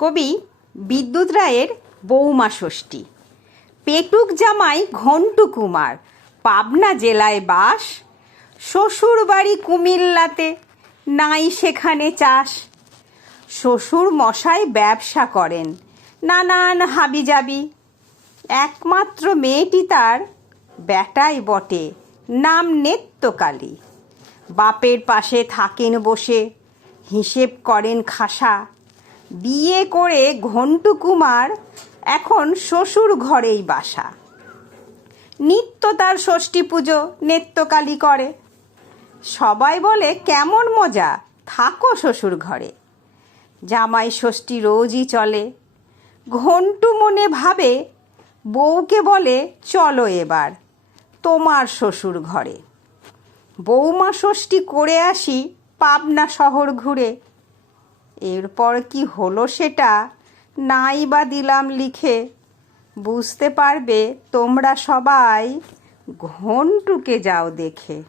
কবি বিদ্যুৎ রায়ের বৌমা ষষ্ঠী। পেটুক জামাই ঘন্টু কুমার, পাবনা জেলায় বাস শ্বশুর বাড়ি কুমিল্লাতে নাই সেখানে চাষ। শ্বশুর মশাই ব্যবসা করেন, নানান হাবিজাবি। একমাত্র মেয়েটি তার বেটাই বটে, নাম নেত্যকালী। বাপের পাশে থাকেন বসে, হিসেব করেন খাসা। বিয়ে করে ঘন্টু কুমার এখন শ্বশুর ঘরেই বাসা। নিত্য তার ষষ্ঠী পুজো নেত্যকালী করে। সবাই বলে, কেমন মজা, থাকো শ্বশুর ঘরে। জামাই ষষ্ঠী রোজই চলে। ঘন্টু মনে ভাবে, বউকে বলে, চলো এবার, তোমার শ্বশুর ঘরে। বৌমা ষষ্ঠী করে আসি পাবনা শহর ঘুরে। এরপর কি হলো সেটা নাই বা দিলাম লিখে। বুঝতে পারবে তোমরা সবাই, ঘন্টুকে যাও দেখে।